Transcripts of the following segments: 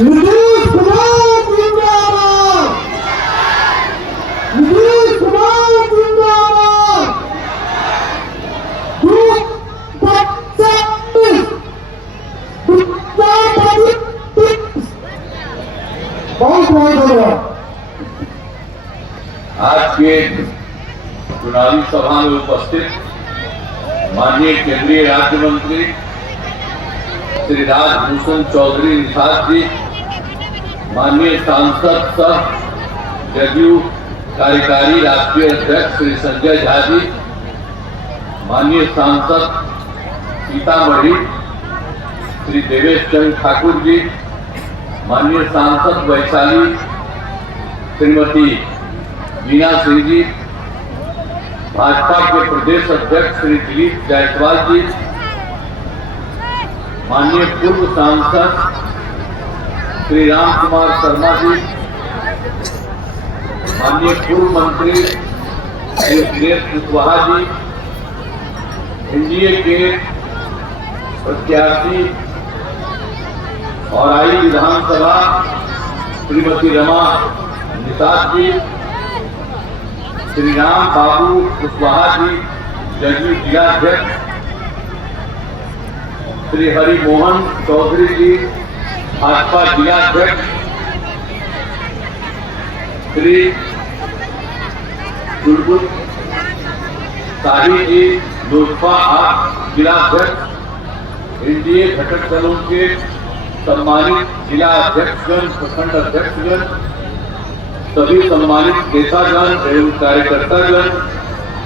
नीतीश कुमार जिंदाबाद, नीतीश कुमार जिंदाबाद। बहुत बहुत धन्यवाद। आज के चुनावी सभा में उपस्थित माननीय केंद्रीय राज्य मंत्री श्री राजभूषण चौधरी निषाद जी, माननीय सांसद सह जदयू कार्यकारी राष्ट्रीय अध्यक्ष श्री संजय झा जी, माननीय सांसद सीतामढ़ी श्री देवेश चंद्र ठाकुर जी, माननीय सांसद वैशाली श्रीमती मीना सिंह जी, भाजपा के प्रदेश अध्यक्ष श्री दिलीप जायसवाल जी, माननीय पूर्व सांसद श्री राम कुमार शर्मा जी, माननीय पूर्व मंत्री श्री दिनेश कुशवाहा जी, एनडीए के प्रत्याशी और आई विधानसभा श्रीमती रमा निषाद जी, श्री राम बाबू कुशवाहा जी, जदयू जिलाध्यक्ष श्री हरि मोहन चौधरी जी, भाजपा जिलाध्यक्ष श्री गुलबुल शाही जी, लोजपा आप जिलाध्यक्ष, एनडीए घटक दलों के सम्मानित जिला अध्यक्षगण, प्रखंड अध्यक्षगण, सभी सम्मानित नेतागण एवं कार्यकर्तागण,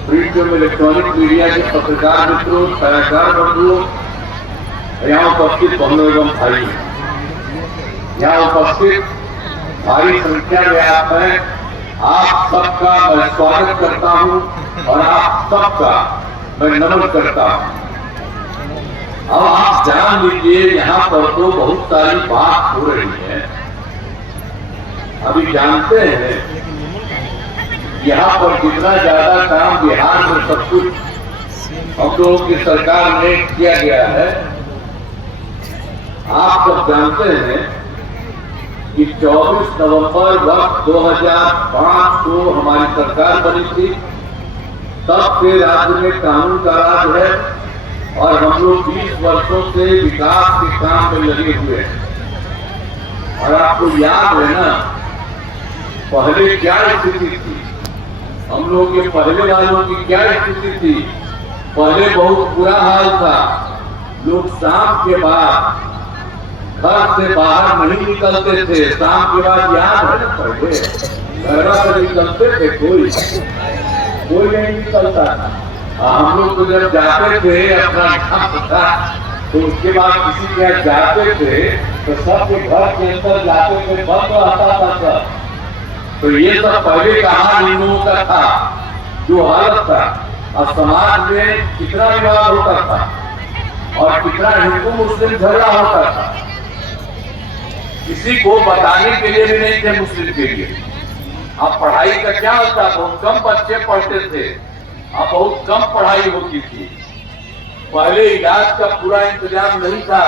प्रिंट एवं इलेक्ट्रॉनिक मीडिया के पत्रकार मित्रों, कलाकार बंधुओं, यहाँ उपस्थित बहनों एवं भाई, यहाँ उपस्थित भारी संख्या में आप हैं, आप सबका मैं स्वागत करता हूँ और आप सबका मैं नमन करता हूँ। अब आप जान लीजिए, यहाँ पर तो बहुत सारी बात हो रही है। अभी जानते हैं यहाँ पर कितना ज्यादा काम बिहार में सब कुछ हम लोगों की सरकार ने किया गया है। आप सब जानते हैं कि 24 नवंबर वर्ष 2005 को हमारी सरकार बनी थी। तब से राज्य में कानून का राज है और हम लोग 20 वर्षों से विकास के काम में लगे हुए हैं। और आपको याद है ना, पहले क्या स्थिति थी, हम लोग के पहले वालों की क्या स्थिति थी। पहले बहुत बुरा हाल था, लोग शाम के बाद घर से बाहर नहीं निकलते थे। शाम के बाद याद है ना, पहले घर से निकलते थे, कोई नहीं निकलता था। हम लोग तो जब जाते थे अपना काम था, तो उसके बाद किसी के यहाँ जाते थे तो सबके घर के अंदर जाते थे, बंद रहता था सब। तो ये सब पहले कहा इन लोगों का था, जो हालत था। और समाज में कितना विवाद होता था और कितना हिंदू मुस्लिम झगड़ा होता था, किसी को बताने के लिए भी नहीं थे मुस्लिम के लिए। अब पढ़ाई का क्या होता, बहुत कम बच्चे पढ़ते थे, अब बहुत कम पढ़ाई होती थी। पहले इलाज का पूरा इंतजाम नहीं था,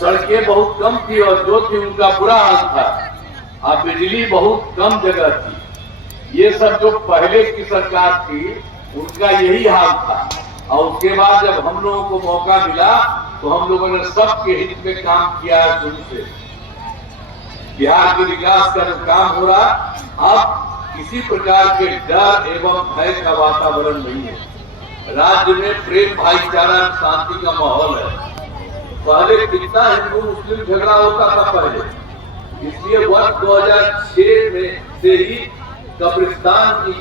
सड़कें बहुत कम थी और जो थी उनका बुरा हाल था। अब बिजली बहुत कम जगह थी। ये सब जो पहले की सरकार थी उनका यही हाल था। और उसके बाद जब हम लोगों को मौका मिला तो हम लोगों ने सबके हित में काम किया है। शुरू से बिहार के विकास का जो काम हो रहा, अब किसी प्रकार के डर एवं भय का वातावरण नहीं है। राज्य में प्रेम, भाईचारा, शांति का माहौल है। पहले कितना हिंदू मुस्लिम झगड़ा होता था पहले, इसलिए वर्ष 2006 में से ही कब्रिस्तान की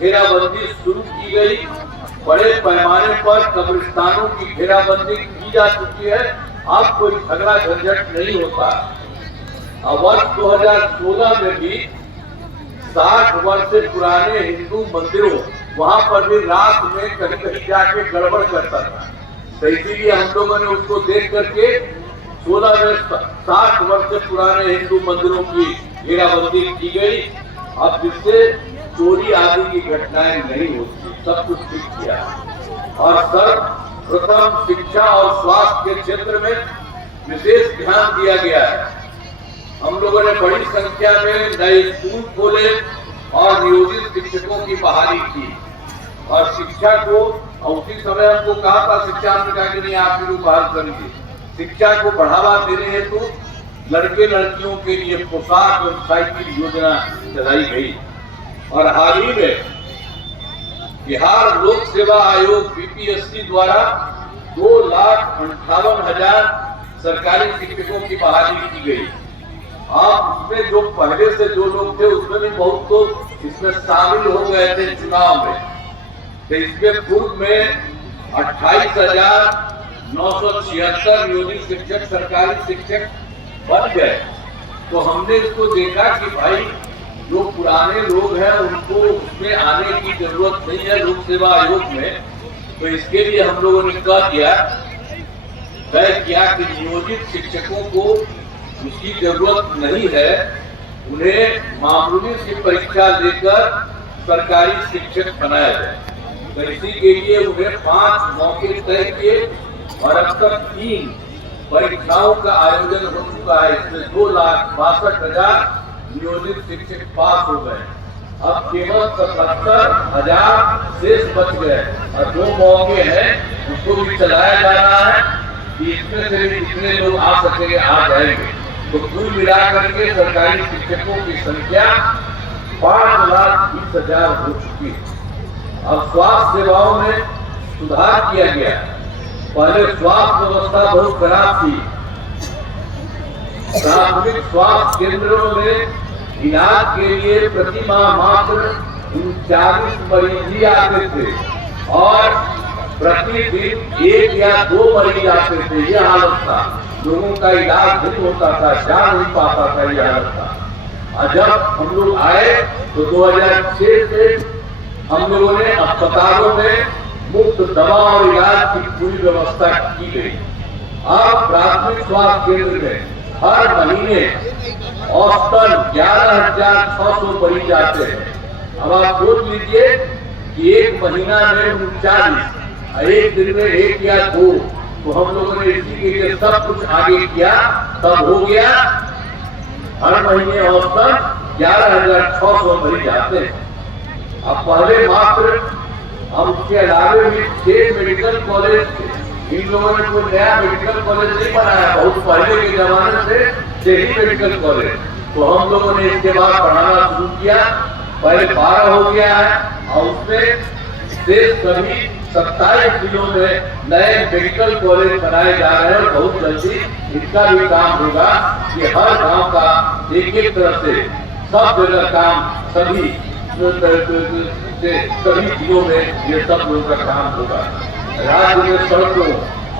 घेराबंदी शुरू की गई। बड़े पैमाने पर कब्रिस्तानों की घेराबंदी की जा चुकी है। अब कोई झगड़ा झंझट नहीं होता। वर्ष 2016 में भी 60 वर्ष से पुराने हिंदू मंदिरों, वहां पर भी रात में कहीं कहीं जाके गड़बड़ करता था। तो इसीलिए हम लोगों ने उसको देख करके 16 में 60 वर्ष से पुराने हिंदू मंदिरों की घेराबंदी की गई। अब जिससे चोरी आदि की घटनाएं नहीं होती, सब कुछ ठीक किया। और सर्वप्रथम शिक्षा और स्वास्थ्य के क्षेत्र में विशेष ध्यान दिया गया है। हम लोगों ने बड़ी संख्या में नए स्कूल खोले और नियोजित शिक्षकों की बहाली की और शिक्षा को, और उसी समय हमको कहा था शिक्षा ने कहा कि नहीं आप लोग बहाल करेंगे। शिक्षा को बढ़ावा देने हेतु लड़के लड़कियों के लिए पोशाक और साइकिल योजना चलाई गई और हाल ही में बिहार लोक सेवा आयोग बीपीएससी द्वारा 2,58,000 सरकारी शिक्षकों की बहाली की गई। आप उसमें जो पहले से जो लोग थे उसमें भी बहुत लोग इसमें शामिल हो गए थे चुनाव में। तो इसके पूर्व में 28,976 नियोजित शिक्षक सरकारी शिक्षक बन गए। तो हमने इसको देखा कि भाई जो पुराने लोग हैं उनको उसमें आने की जरूरत नहीं है लोक सेवा आयोग में। तो इसके लिए हम लोगों ने तय किया कि नियोजित शिक्षकों को उसकी जरूरत नहीं है, उन्हें मामूली सी परीक्षा लेकर सरकारी शिक्षक बनाया जाए। तो इसी के लिए उन्हें 5 मौके तय किए और अब तक 3 परीक्षाओं का आयोजन हो चुका है। इसमें 2,62,000 नियोजित शिक्षक पास हो गए। अब केवल 77,000 शेष बच गए और 2 मौके हैं उसको भी चलाया जा रहा है कि इसमें से जितने लोग आ सकेंगे आ जाएंगे। तो कुल मिलाकर के सरकारी शिक्षकों की संख्या 5,20,000 हो चुकी है। अब स्वास्थ्य सेवाओं में सुधार किया गया। पहले स्वास्थ्य व्यवस्था बहुत खराब थी। प्राथमिक स्वास्थ्य केंद्रों में इलाज के लिए प्रति माह मात्र 39 मरीज ही आते थे और प्रतिदिन 1 या 2 मरीज आते थे। यह हालत था, लोगों का इलाज नहीं होता था, जा नहीं पाता था, यह हालत था। और जब हम लोग आए तो 2006 से हम लोगों ने अस्पतालों में मुफ्त दवा और इलाज की पूरी व्यवस्था की गई। अब प्राथमिक स्वास्थ्य केंद्र में हर महीने औसतन 11,600 मरीज आते हैं। अब आप सोच लीजिए कि एक महीना में 39, एक दिन में 1 या 2, तो हम लोगों ने इसी के लिए सब कुछ आगे किया, तब हो गया हर महीने औसतन 11,600 मरीज आते हैं। अब पहले मात्र हम उसके अलावे भी 6 मेडिकल कॉलेज थे। इन लोगों ने कोई नया मेडिकल कॉलेज नहीं बनाया, बहुत पहले के जमाने से ही मेडिकल कॉलेज। तो हम लोगों ने इसके बाद पढ़ाना शुरू किया। पहले 12 हो गया है और उसमें शेष सभी 27 जिलों में नए मेडिकल कॉलेज बनाए जा रहे हैं और बहुत जल्दी इसका भी काम होगा कि हर गांव का एक तरह से सब जगह काम सभी जिलों में ये सब लोगों का काम होगा। राज्य में सड़कों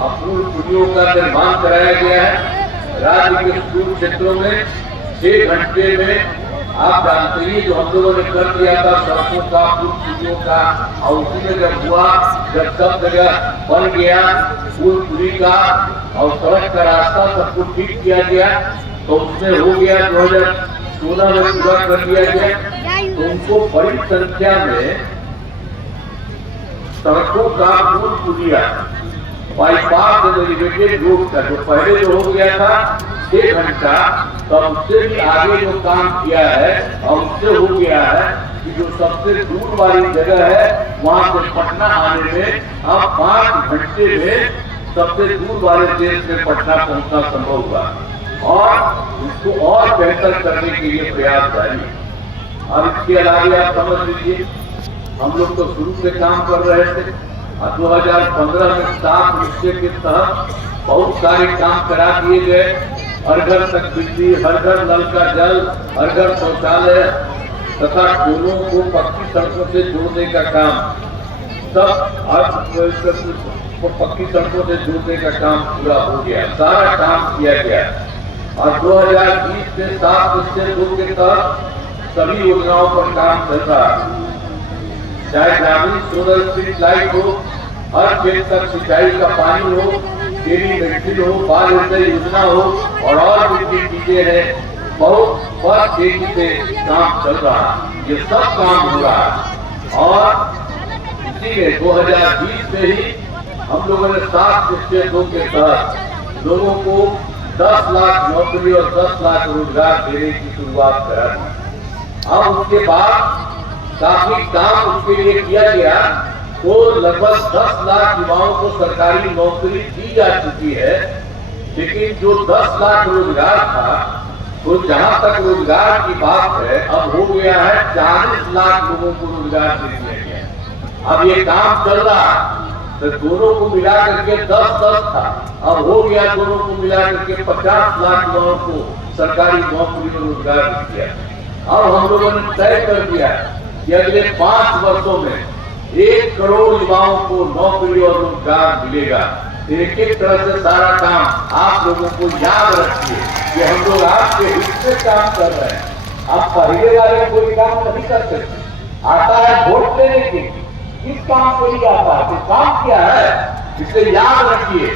और पुलियों का निर्माण कराया गया है। राज्य के स्कूल क्षेत्रों में 6 घंटे में आप जानते ही जो हम लोगों ने कर दिया था सड़कों का, पुलियों का, और उसी में जब हुआ, जब सब जगह बन गया पुली का और सड़क का रास्ता सब कुछ ठीक किया गया, तो उसमें हो गया 2016 में पूरा कर दिया गया। तो उनको बड़ी संख्या में सड़कों का पुलिया बाईपास एलिवेटेड रोड का जो पहले जो हो गया था 6 घंटा, तब उससे भी आगे जो काम किया है और उससे हो गया है कि जो सबसे दूर वाली जगह है वहां से पटना आने में अब 5 घंटे में सबसे दूर वाले देश में पटना पहुंचना संभव हुआ और उसको और बेहतर करने के लिए प्रयास जारी। अब इसके अलावा आप समझ लीजिए हम लोग तो शुरू से काम कर रहे थे और 2015 में 7 निश्चय के तहत बहुत सारे काम करा दिए गए। हर घर तक बिजली, हर घर नल का जल, हर घर शौचालय तथा स्कूलों को पक्की सड़कों से जोड़ने का काम, सब पक्की सड़कों से जोड़ने का काम पूरा हो गया, सारा काम किया गया। और 2020 में 7 निश्चय 2 के तहत सभी योजनाओं पर काम चल रहा है। चाहे ग्रामीण सोलर स्ट्रीट लाइट हो, हर खेत तक सिंचाई का पानी हो, डेली मेडिसिन हो, बाल हृदय योजना हो और भी चीजें हैं। बहुत तेजी से काम चल रहा है, ये सब काम हो रहा है। और इसीलिए 2020 में ही हम लोगों ने 7 निश्चय 2 के तहत लोगों को 10 लाख नौकरी और 10 लाख रोजगार देने की शुरुआत करा दी। अब उसके बाद काफी काम उसके लिए किया गया, तो लगभग 10 लाख युवाओं को सरकारी नौकरी दी जा चुकी है। लेकिन जो 10 लाख रोजगार था, तो जहां तक रोजगार की बात है, अब हो गया है 40 लाख लोगों को रोजगार दे दिया गया। अब ये काम चल रहा, तो दोनों को मिला करके 10-10 था, अब हो गया दोनों को मिला करके 50 लाख युवाओं को सरकारी नौकरी में रोजगार दे दिया। अब हम लोगों ने तय कर दिया कि अगले 5 वर्षों में 1 करोड़ युवाओं को नौकरी और रोजगार मिलेगा। एक एक तरह से सारा काम आप लोगों को याद रखिए कि हम लोग आपके हित से काम कर रहे हैं। आप पहले वाले कोई काम नहीं कर सकते, आता है वोट लेने के, किस काम को नहीं आता है, तो काम क्या है, इसे याद रखिए।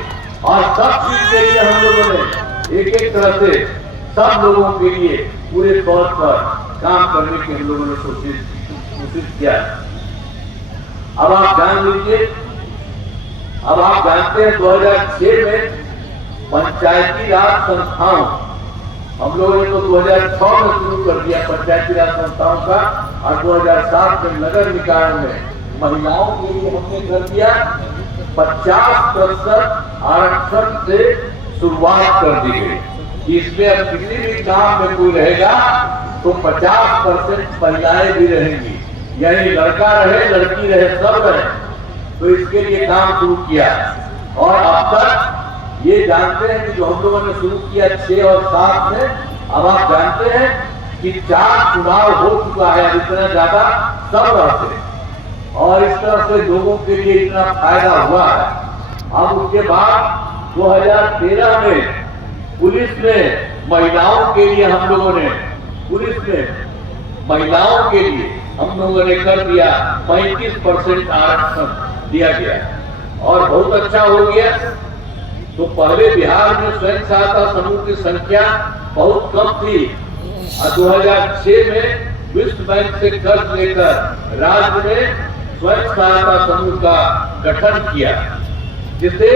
और सब चीज के लिए हम लोगों ने एक एक तरह से सब लोगों के लिए पूरे तौर पर काम करने की हम लोगों ने कोशिश किया। अब आप जान लीजिए, अब आप जानते हैं 2006 में पंचायती राज संस्थाओं, हम लोगों ने तो 2006 में शुरू कर दिया पंचायती राज संस्थाओं का, और 2007 में नगर निकाय में महिलाओं के लिए हमने कर दिया 50% आरक्षण से शुरुआत कर दी गई। इसमें अब किसी भी काम में कोई रहेगा तो 50% महिलाएं भी रहेंगी, यानी लड़का रहे लड़की रहे सब रहे। तो इसके लिए काम शुरू किया, और अब तक ये जानते हैं कि जो हम लोगों ने शुरू किया 6 और 7 में, अब आप जानते हैं कि 4 चुनाव हो चुका है। इतना ज्यादा सब रहते, और इस तरह से लोगों के लिए इतना फायदा हुआ है। अब उसके बाद 2013 में पुलिस में महिलाओं के लिए हम लोगों ने, पुलिस में महिलाओं के लिए हम लोगों ने कर दिया 35% आरक्षण दिया गया, और बहुत अच्छा हो गया। तो पहले बिहार में स्वयं सहायता समूह की संख्या बहुत कम थी, और 2006 में विश्व बैंक से कर्ज लेकर राज्य में स्वयं सहायता समूह का गठन किया, जिसे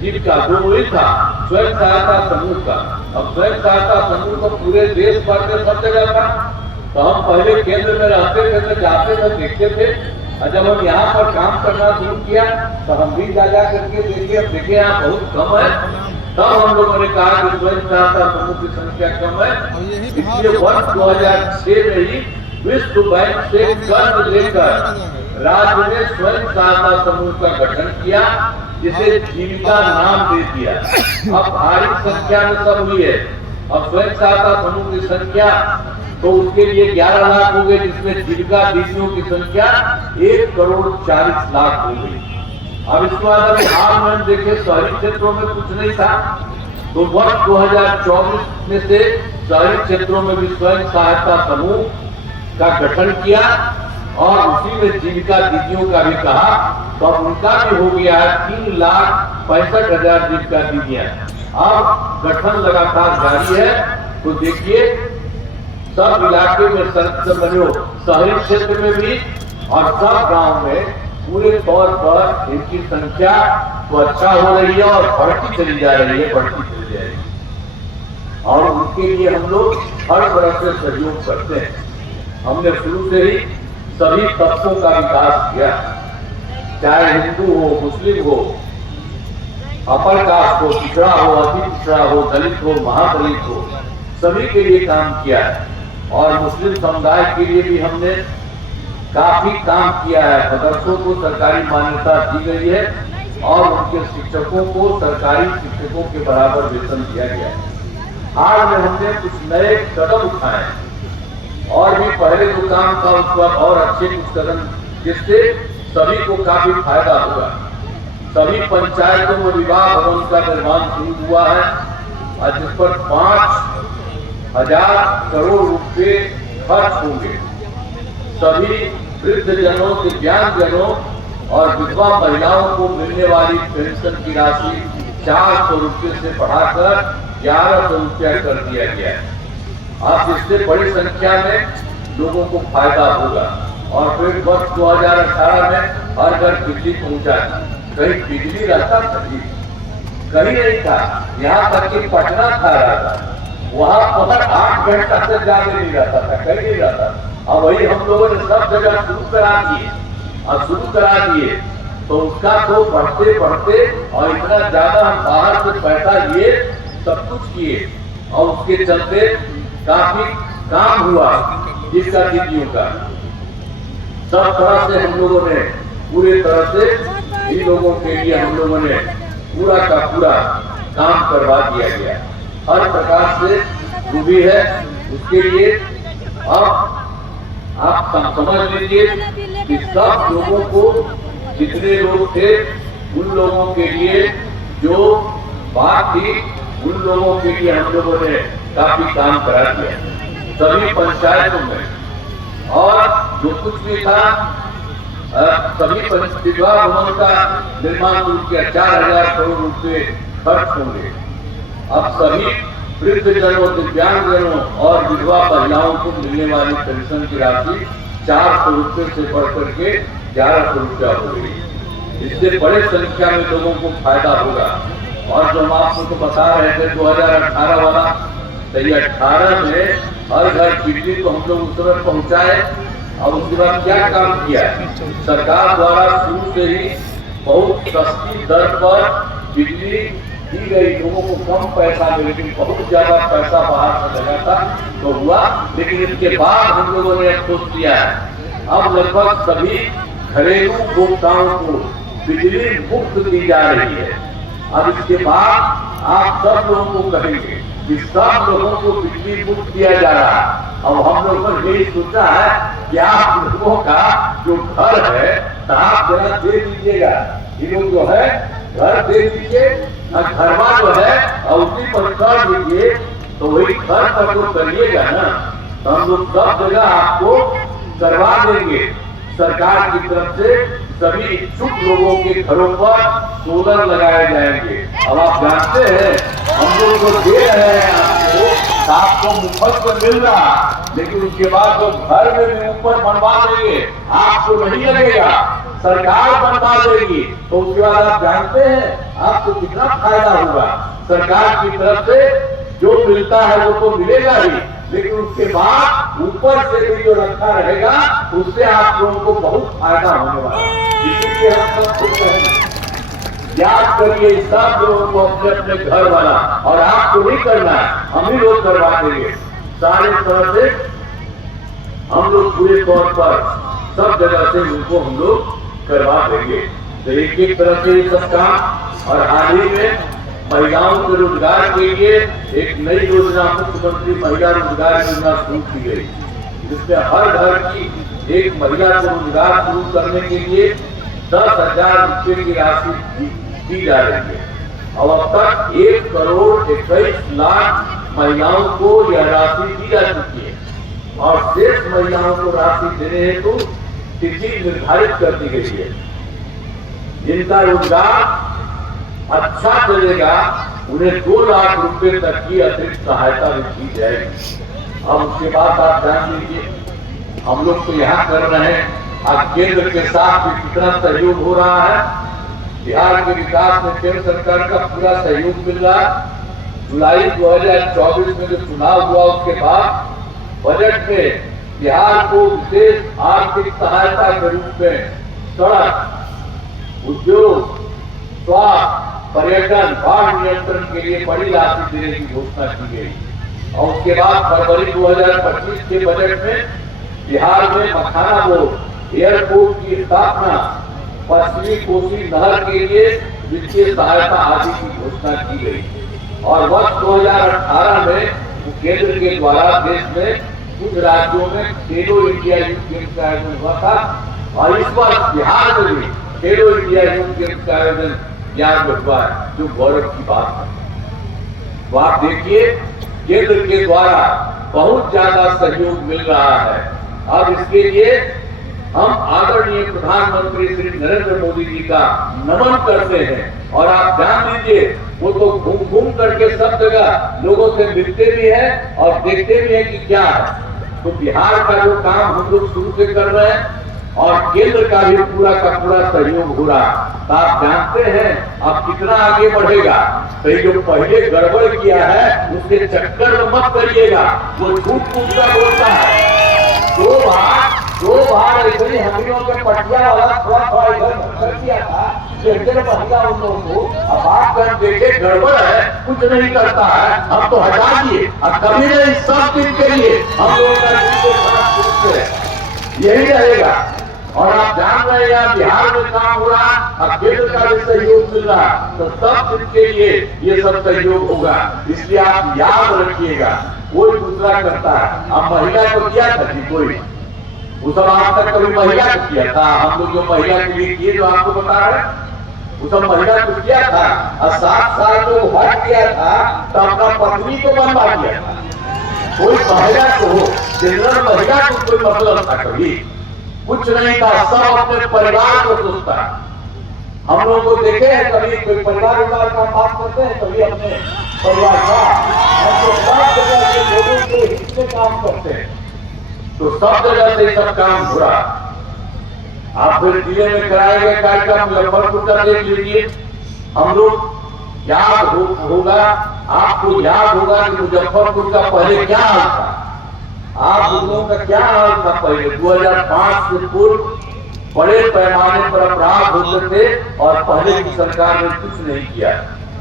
जिनका जो ही था स्वयं सहायता समूह का। अब स्वयं सहायता समूह तो पूरे देश भर में सब जगह था, तो हम पहले केंद्र में रहते थे, तो जाते थे देखते थे, और जब हम यहाँ पर काम करना शुरू किया तो हम भी जा करके देखे यहाँ बहुत कम है। तब हम लोगों ने कहा कि स्वयं सहायता समूह की संख्या कम है, इसलिए वर्ष 2006 में ही विश्व बैंक से कर्ज लेकर राज्य ने स्वयं सहायता समूह का गठन किया, जिसे जीविका नाम दे दिया। अब भारी संख्या में सब हुई है। अब स्वयं सहायता समूह की संख्या तो उसके लिए 11 लाख हो गए, जिसमें जीविका दीदियों की संख्या 1 करोड़ 40 लाख हो गई। अब इसके बाद अभी हाल में देखे शहरी क्षेत्रों में कुछ नहीं था, तो वर्ष 2024 में से शहरी क्षेत्रों में भी स्वयं सहायता समूह का गठन किया, और उसी में जीविका दीदियों का भी कहा, तो अब उनका भी हो गया है 3,65,000 जीविका दीदियां। अब गठन लगातार जारी है। तो देखिए सब इलाके में शहरी क्षेत्र में भी और सब गांव में पूरे तौर पर इनकी संख्या तो अच्छा हो रही है, और बढ़ती चली जा रही है, बढ़ती चली जा रही है। और उनके लिए हम लोग हर तरह से सहयोग करते हैं। हमने शुरू से ही सभी तबकों का विकास किया, चाहे हिंदू हो, मुस्लिम हो, अपर कास्ट हो, पिछड़ा हो, अति पिछड़ा हो, दलित हो, महादलित हो, सभी के लिए काम किया है। और मुस्लिम समुदाय के लिए भी हमने काफी काम किया है। मदरसों को सरकारी मान्यता दी गई है, और उनके शिक्षकों को सरकारी शिक्षकों के बराबर वेतन दिया गया है। हाल में हमने कुछ नए कदम उठाए, और भी पहले जो काम था उस पर और अच्छे कुछ कदम, जिससे सभी को काफी फायदा होगा। सभी पंचायतों में विवाह भवन का निर्माण शुरू हुआ है, और जिस पर 5,000 करोड़ रुपए खर्च होंगे। सभी वृद्धजनों, दिव्यांगजनों और विधवा महिलाओं को मिलने वाली पेंशन की राशि 400 रुपये से बढ़ाकर 1100 रुपया कर दिया गया है। अब इससे बड़ी संख्या में लोगों को फायदा होगा। और फिर वर्ष 2018 में हर घर बिजली पहुंचा, कहीं बिजली रहता नहीं, कहीं नहीं था, यहाँ तक कि पटना खा रहा था, वहां पर 8 घंटा से ज्यादा नहीं रहता था, कहीं नहीं रहता। अब वही हम लोगों ने सब जगह शुरू करा दिए तो उसका तो बढ़ते बढ़ते और इतना ज्यादा हम बाहर से पैसा लिए, सब कुछ किए और उसके चलते काफी काम हुआ जिसका दीदियों का। सब तरह से हम लोगों ने पूरे तरह से इन लोगों के लिए हम लोगों ने पूरा का पूरा काम करवा दिया गया। हर प्रकार से जो भी है उसके लिए अब आप समझ लीजिए कि सब लोगों को, जितने लोग थे उन लोगों के लिए जो बात थी उन लोगों के लिए हम लोगों ने काफी काम करा दिया सभी पंचायतों में। और जो कुछ भी था सभी विधवा भवन का निर्माण किया, 4000 करोड़ रुपए खर्च होंगे। अब सभी वृद्धजनों, दिव्यांगजनों और विधवा महिलाओं को मिलने वाली पेंशन की राशि 400 रुपए से बढ़कर के 1100 रुपया हो गई। इससे बड़े संख्या में लोगों को फायदा होगा। और जो हम आपको बता रहे थे 2018 वाला, तो ये 18 में हर घर बिजली को हम लोग उस समय पहुंचाए। और उसके बाद क्या काम किया, सरकार द्वारा शुरू से ही बहुत सस्ती दर पर बिजली दी गई, लोगों को कम पैसा में, लेकिन बहुत ज्यादा पैसा बाहर से लगा था तो हुआ। लेकिन इसके बाद हम लोगों ने अफसोस किया है, अब लगभग सभी घरेलू उपभोक्ताओं को बिजली मुफ्त दी जा रही है। अब इसके बाद आप सब लोगों को कहेंगे कि सब लोगों को बिजली मुफ्त दिया जा रहा है। अब हम लोगों ने यही सोचा है कि आप लोगों का जो घर है तो आप जरा दे दीजिएगा, ये लोग जो है घर दे दीजिए, घरवा जो है और उसी पर कर दीजिए, तो वही घर पर जो करिएगा ना तो हम लोग सब जगह आपको करवा देंगे। सरकार की तरफ से सभी इच्छुक लोगों के घरों पर सोलर लगाए जाएंगे। अब आप जानते हैं हम लोग जो दे रहे हैं आपको मुफ्त में मिल रहा, लेकिन उसके बाद जो घर में भी ऊपर बनवा देंगे आपको नहीं लगेगा, सरकार बनवा देगी। तो उसके बाद आप जानते हैं आपको कितना फायदा होगा। सरकार की तरफ से जो मिलता है वो तो मिलेगा ही, लेकिन उसके बाद ऊपर से भी जो रखा रहेगा उससे आप लोगों को बहुत फायदा होने वाला है। इसीलिए हम सब खुश रहेंगे, याद करिए सब लोगों को अपने अपने घर वाला, और आपको नहीं करना है, हम ही लोग करवा देंगे। सारे तरह से हम लोग पूरे तौर पर सब जगह से उनको हम लोग करवा देंगे। तो एक एक तरह से ये सब काम। और हाल ही में महिलाओं के रोजगार के लिए एक नई योजना मुख्यमंत्री महिला रोजगार योजना शुरू की गई, जिसमें हर घर की एक महिला को रोजगार शुरू करने के लिए 10,000 रुपए की राशि दी जा रही है। और अब तक 1 करोड़ 21 लाख महिलाओं को यह राशि दी जा चुकी है। और शेष महिलाओं को राशि देने हेतु तिथि निर्धारित कर दी गई है। जिनका रोजगार अच्छा चलेगा उन्हें 2 लाख रुपए तक की अतिरिक्त सहायता भी दी जाएगी। अब उसके बाद आप जान लीजिए हम लोग तो यहाँ कर रहे हैं, अब केंद्र के साथ भी कितना सहयोग हो रहा है। बिहार के विकास में केंद्र सरकार का पूरा सहयोग मिल रहा है। जुलाई 2024 में जो चुनाव हुआ उसके बाद बजट में बिहार को विशेष आर्थिक सहायता के रूप में सड़क, उद्योग, स्वास्थ्य, पर्यटन, बाढ़ नियंत्रण के लिए बड़ी राशि देने की घोषणा की गई। और उसके बाद फरवरी 2025 के बजट में बिहार में मखाना बोर्ड एयरपोर्ट की स्थापना, पश्चिमी कोसी नहर के लिए वित्तीय सहायता आदि की घोषणा की गई। और वर्ष 2018 में केंद्र के द्वारा देश में कुछ राज्यों में खेलो इंडिया यूथ गेम्स का आयोजन हुआ था। और इस वर्ष बिहार में भी खेलो इंडिया यूथ गेम्स का आयोजन यहाँ हुआ है, जो गौरव की बात है। तो आप देखिए केंद्र के द्वारा बहुत ज्यादा सहयोग मिल रहा है। अब इसके लिए हम आदरणीय प्रधानमंत्री श्री नरेंद्र मोदी जी का नमन करते हैं। और आप जान लीजिए वो तो घूम घूम करके सब जगह लोगों से मिलते भी हैं और देखते भी हैं कि क्या है। तो बिहार का जो काम हम लोग शुरू से कर रहे हैं, और केंद्र का भी पूरा का पूरा सहयोग हो रहा। तो आप जानते हैं अब कितना आगे बढ़ेगा। तो ये जो पहले गड़बड़ किया है उसके चक्कर में मत करिएगा। वो झूठ पूछता बोलता है। दो बार ऐसे ही हमियों के पटिया वाला थोड़ा इधर कर दिया था, इधर महिला उन लोगों को। अब आप जब देखे गड़बड़ है, कुछ नहीं करता है, हम तो हटा दिए। अब कभी नहीं, सब दिन के लिए हम लोगों का यही रहेगा। और आप जान रहे हैं यहाँ बिहार में काम हो रहा, अब केंद्र का भी सहयोग मिल रहा, तो सब दिन के लिए ये सब सहयोग होगा। इसलिए आप याद रखिएगा, कोई दूसरा करता है। अब महिला को किया था कि कोई वो सब आज तक कभी महिला को किया था? हम लोग जो महिला के लिए किए जो आपको बता रहे हैं, वो सब महिला को किया था। और 7 साल जो हट किया था तो अपना पत्नी को बनवा दिया था। कोई महिला को, जनरल महिला को कोई मतलब था कभी? कुछ नहीं था। सब अपने परिवार को सोचता। हम लोग को देखे हैं कभी कोई परिवार का बात करते हैं, कभी अपने परिवार का, हम तो सब जगह के लोगों के हित से काम करते हैं। तो सब जगह से सब काम हो रहा। आप फिर जिले में कराए गए कार्यक्रम मुजफ्फरपुर का देख लीजिए। हम लोग याद होगा, आपको याद होगा कि मुजफ्फरपुर का पहले क्या हाल था। आप लोगों का क्या हाल था पहले? 2005 से पूर्व बड़े पैमाने पर अपराध होते थे और पहले की सरकार ने कुछ नहीं किया।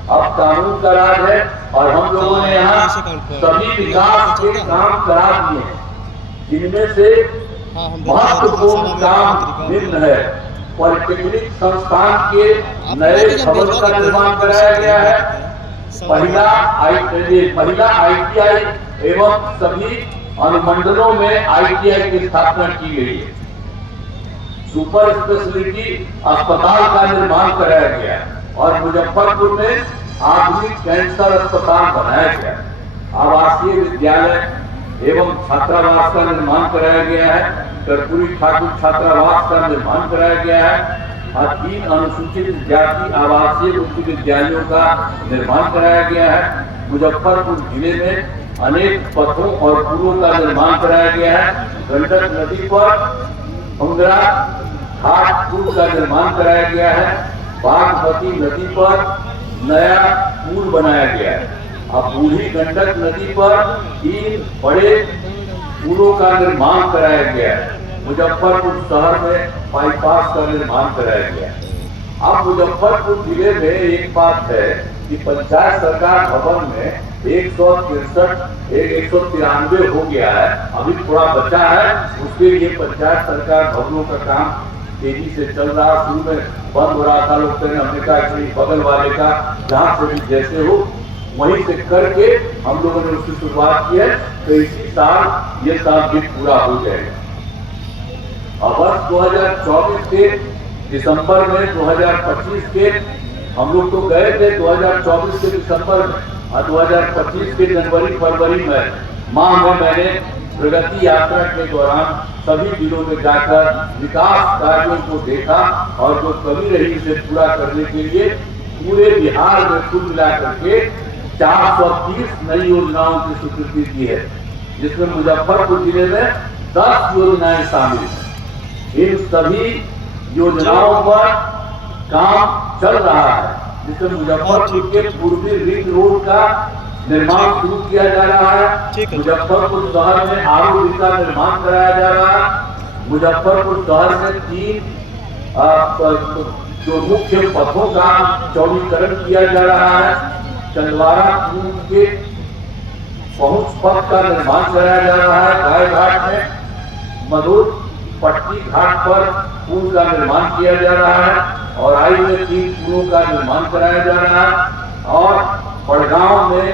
अब कानून का राज है और हम लोगों ने यहाँ सभी विकास के काम करा दिए हैं, जिनमें से महत्वपूर्ण काम निम्न है। पॉलिटेक्निक संस्थान के नए भवन का निर्माण कराया गया है। महिला ITI एवं सभी अनुमंडलों में ITI की स्थापना की गई है। सुपर स्पेशलिटी अस्पताल का निर्माण कराया गया और मुजफ्फरपुर में आधुनिक कैंसर अस्पताल बनाया गया। आवासीय विद्यालय एवं छात्रावास का निर्माण कराया गया है। कर्पूरी ठाकुर छात्रावास का निर्माण कराया गया है और 3 अनुसूचित जाति आवासीय उच्च विद्यालयों का निर्माण कराया गया है। मुजफ्फरपुर जिले में अनेक पथों और पुलों का निर्माण कराया गया है। गंडक नदी पर भंगरा घाट पुल का निर्माण कराया गया है। बागमती नदी पर नया पुल बनाया गया है। अब बूढ़ी गंडक नदी पर 3 बड़े पुलों का निर्माण कराया गया है। मुजफ्फरपुर शहर में बाईपास का निर्माण कराया गया है। अब मुजफ्फरपुर जिले में एक बात है कि पंचायत सरकार भवन में 193 हो गया है। अभी थोड़ा बचा है, उसके लिए पंचायत सरकार भवनों का काम तेजी से चल रहा। शुरू में बंद हो रहा था, लोग कहने, हमने कहा कि बगल वाले का जहाँ से भी जैसे हो वहीं से करके हम लोगों ने उसकी शुरुआत की है। तो इसी साल ये साल भी पूरा हो जाएगा। अगस्त 2024 के दिसंबर में 2025 के हम लोग तो गए थे 2024 के दिसंबर में और 2025 के जनवरी फरवरी में माह में मैंने प्रगति यात्रा के दौरान सभी जिलों में जाकर विकास कार्यों को देखा और जो कमी रही उसे पूरा करने के लिए पूरे बिहार में कुल मिलाकर के 430 नई योजनाओं की स्वीकृति दी है, जिसमें मुजफ्फरपुर जिले में 10 योजनाएं शामिल हैं। इन सभी योजनाओं पर काम चल रहा है, जिसमें मुजफ्फरपुर के पूर्वी रिंग रोड का निर्माण शुरू किया जा रहा है। मुजफ्फरपुर शहर में आरोग्य का निर्माण कराया जा रहा है। मुजफ्फरपुर शहर में 3 जो मुख्य पथों का चौड़ीकरण किया जा रहा है। चंदवारा पुल के पहुंच पथ का निर्माण कराया जा रहा है। गाय घाट में मधुर पट्टी घाट पर पुल का निर्माण किया जा रहा है और आई में 3 पुलों का निर्माण कराया जा रहा है और बड़गांव में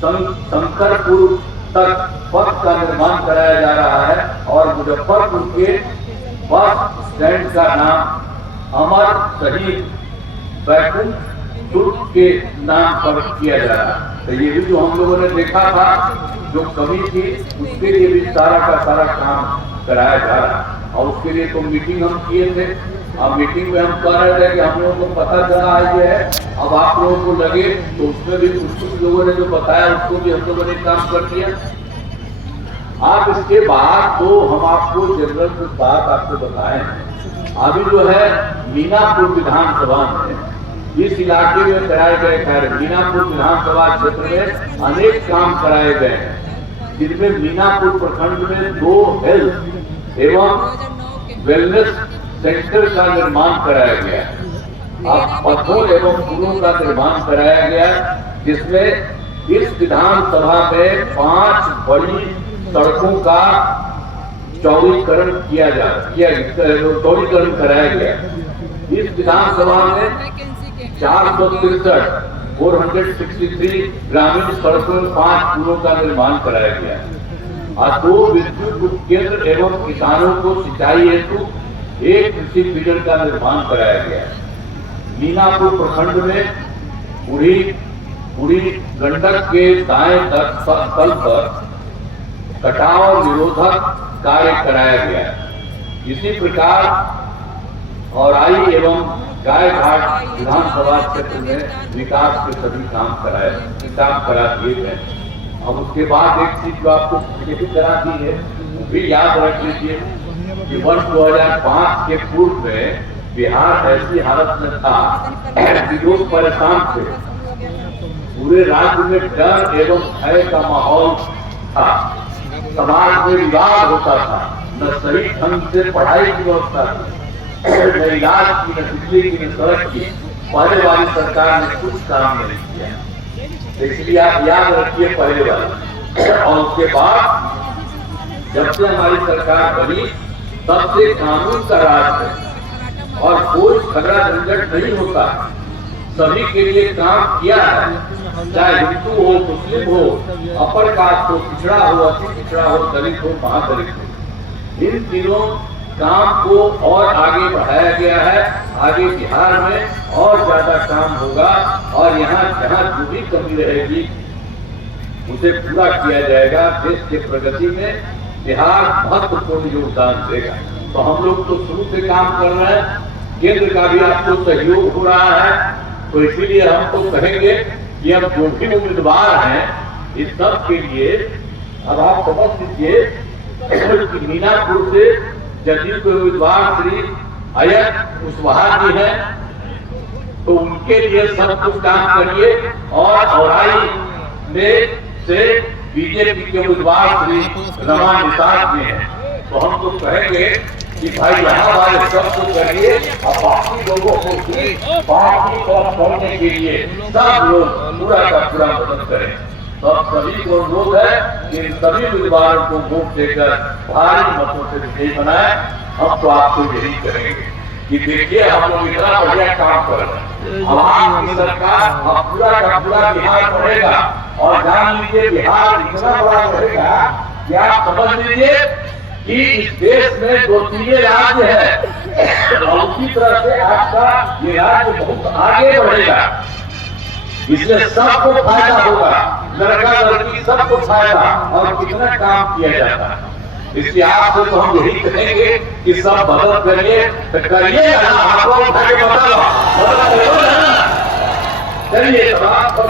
शंकरपुर तक पथ का निर्माण कराया जा रहा है और मुजफ्फरपुर के बस स्टैंड का नाम अमर शहीद बैकुंठ के नाम पर किया जा रहा है। तो ये भी जो हम लोगों ने देखा था, जो कमी थी, उसके लिए भी सारा का सारा काम कराया जा रहा है। और उसके लिए तो मीटिंग हम किए थे। अब मीटिंग में हम कह रहे थे कि हम लोगों को पता चला है ये है, अब आप लोगों को लगे तो उसमें भी कुछ लोगों ने जो बताया उसको भी हम लोगों ने काम कर दिया। आप इसके बाद तो हम आपको जनरल कुछ बात आपको बताए हैं। अभी जो है मीनापुर विधानसभा में इस इलाके में कराए गए कार्य, मीनापुर विधानसभा क्षेत्र में अनेक काम कराए गए हैं, जिनमें मीनापुर प्रखंड में 2 हेल्थ एवं वेलनेस सेंटर का निर्माण कराया गया है। अब पथों एवं पुलों का निर्माण कराया गया, जिसमें इस विधानसभा में 5 बड़ी सड़कों का चौड़ीकरण चौड़ीकरण कराया गया। इस विधानसभा में 463 ग्रामीण सड़कों में 5 पुलों का निर्माण कराया गया और 2 विद्युत उपकेंद्र एवं किसानों को सिंचाई हेतु 1 कृषि फीडर का निर्माण कराया गया। मीनापुर प्रखंड में बूढ़ी गंडक के दाएं तल पर कटाव निरोधक कार्य कराया गया। इसी प्रकार औराई एवं गायघाट विधानसभा क्षेत्र में विकास के सभी काम करा दिए गए। अब उसके बाद एक चीज जो आपको ये भी करा दी है, वो भी याद रख लीजिए कि वर्ष 2005 के पूर्व में बिहार ऐसी हालत में था कि लोग परेशान थे। पूरे राज्य में डर एवं भय का माहौल था, समाज में विवाद होता था, न सही ढंग से पढ़ाई की व्यवस्था थी, न इलाज की, न बिजली की, न सड़क की। पहले वाली सरकार ने कुछ काम नहीं किया, इसलिए आप याद रखिए पहले वाली। और उसके बाद जब से हमारी सरकार बनी तब से कानून का राज है और कोई झगड़ा झंझट नहीं होता, सभी के लिए काम किया है, चाहे हिंदू हो, मुस्लिम हो, अपर कास्ट हो, पिछड़ा हो, अति पिछड़ा हो, दलित हो, महादलित हो। इन तीनों काम को और आगे बढ़ाया गया है। आगे बिहार में और ज्यादा काम होगा और यहाँ जहाँ जो भी कमी रहेगी उसे पूरा किया जाएगा। देश के प्रगति में बिहार महत्वपूर्ण योगदान देगा। तो हम लोग तो शुरू से काम कर रहे हैं, केंद्र का भी आपको सहयोग हो रहा है, तो इसीलिए हम तो कहेंगे कि अब जो भी उम्मीदवार हैं इस सब के लिए अब आप समझ लीजिए कि मीनापुर से जदयू के उम्मीदवार श्री अय्यर कुशवाहा जी हैं, तो उनके लिए सब कुछ काम करिए। और औराई में से बीजेपी के उम्मीदवार श्री रमा निषाद जी हैं, तो हम तो कहेंगे कि भाई यहाँ वाले सब कुछ करिए और बाकी लोगों को बाकी तरफ करने के लिए सब लोग पूरा का पूरा मदद करें। तो सभी को अनुरोध है कि इन सभी उम्मीदवारों को वोट देकर भारी मतों से विजयी बनाए। हम तो आपको यही करेंगे कि देखिए हम लोग इतना बढ़िया काम कर रहे हैं, अब आपकी सरकार अब पूरा का पूरा बिहार बढ़ेगा। और जान लीजिए बिहार इतना बड़ा बढ़ेगा कि आप समझ लीजिए कि इस देश में 2-3 राज्य है और उसी तरह से आपका ये राज्य बहुत आगे बढ़ेगा। इसलिए सबको फायदा होगा, लड़का लड़की सबको फायदा, और कितना काम किया जाता है। इसलिए आपसे तो हम यही कहेंगे कि सब मदद करिए, तो करिएगा ना, आपको उठा के बताओ, मदद करिएगा ना। चलिए तो आपको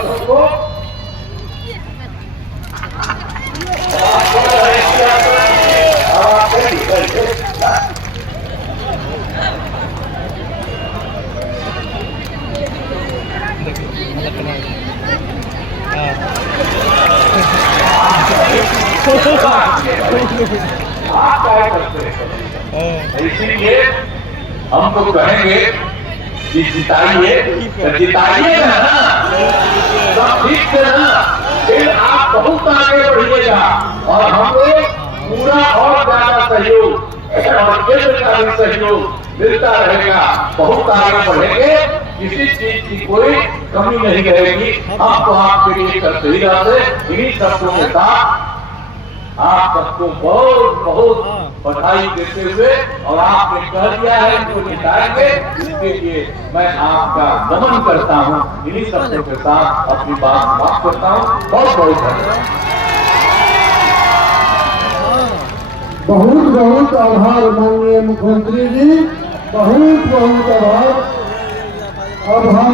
इसीलिए हम तो कहेंगे कि जिताइए, जिताइएगा ना, सब ठीक से ना, फिर आप बहुत आगे बढ़िएगा और हम लोग पूरा और ज्यादा सहयोग और केंद्र का भी सहयोग मिलता रहेगा, बहुत आगे बढ़ेंगे, किसी चीज की कोई कमी नहीं रहेगी। हम तो आपके लिए करते ही रहते। इन्हीं शब्दों के साथ आप सबको बहुत बहुत बधाई देते हुए, और आपने कह दिया है इनको जिताएंगे, इसके लिए मैं आपका नमन करता हूँ। इन्हीं शब्दों के साथ अपनी बात समाप्त करता हूँ। बहुत बहुत धन्यवाद। बहुत बहुत आभार माननीय मुख्यमंत्री जी, बहुत बहुत आभार। अब हम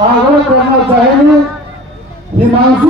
आग्रह करना चाहेंगे हिमांशु